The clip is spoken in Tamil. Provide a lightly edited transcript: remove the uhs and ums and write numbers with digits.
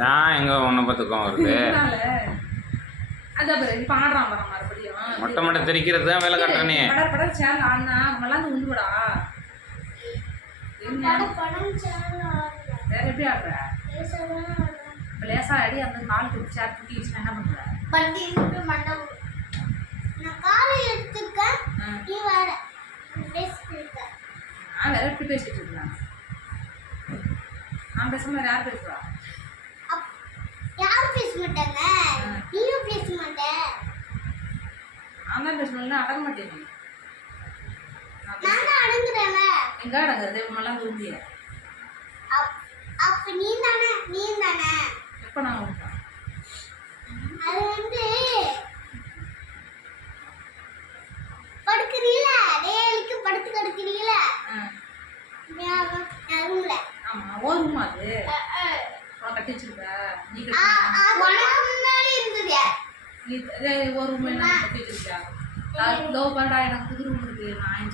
நான் எங்கே ஒன்றை பத்துக்கம் வருது அதான் பாரு இப்போ ஆடுறான் பாரு மறுபடியும் மொட்டை மொட்டை தெரிக்கிறது தான் வேலை கட்டுறனே படர் படர் சேனல் ஆடினா மல்லாந்து உண்டுபடா வேற எப்படி ஆடுற இப்போ லேசா ஆடி அந்த கால் தூக்கி சேர் தூக்கி வச்சுன்னா என்ன பண்ணுற நான் வேற எப்படி பேசிட்டு இருக்கேன் நான் பேசும்போது யார் பேசுவா யாரும் பேச மாட்டாங்க நீயும் பேச மாட்டேன் நான் தான் பேசணும்னா அடங்க மாட்டேன் நான் தான் அடங்குறேன்ல எங்க அடங்குறது மல்லாம் தூங்கிய அப்ப நீ தானே எப்போ நான் உண்டா அது படுக்கிறீல டேலிக்கு படுத்து கிடக்கிறீல ரூம்ல ஆமா ஓ ரூம் அது கட்டி வச்சிருக்க நீ முன்னாடி இருந்தது நீ ஒரு ரூம் என்ன கட்டி வச்சிருக்கியா லோ பண்ணா எனக்கு புது ரூம் இருக்கு நான்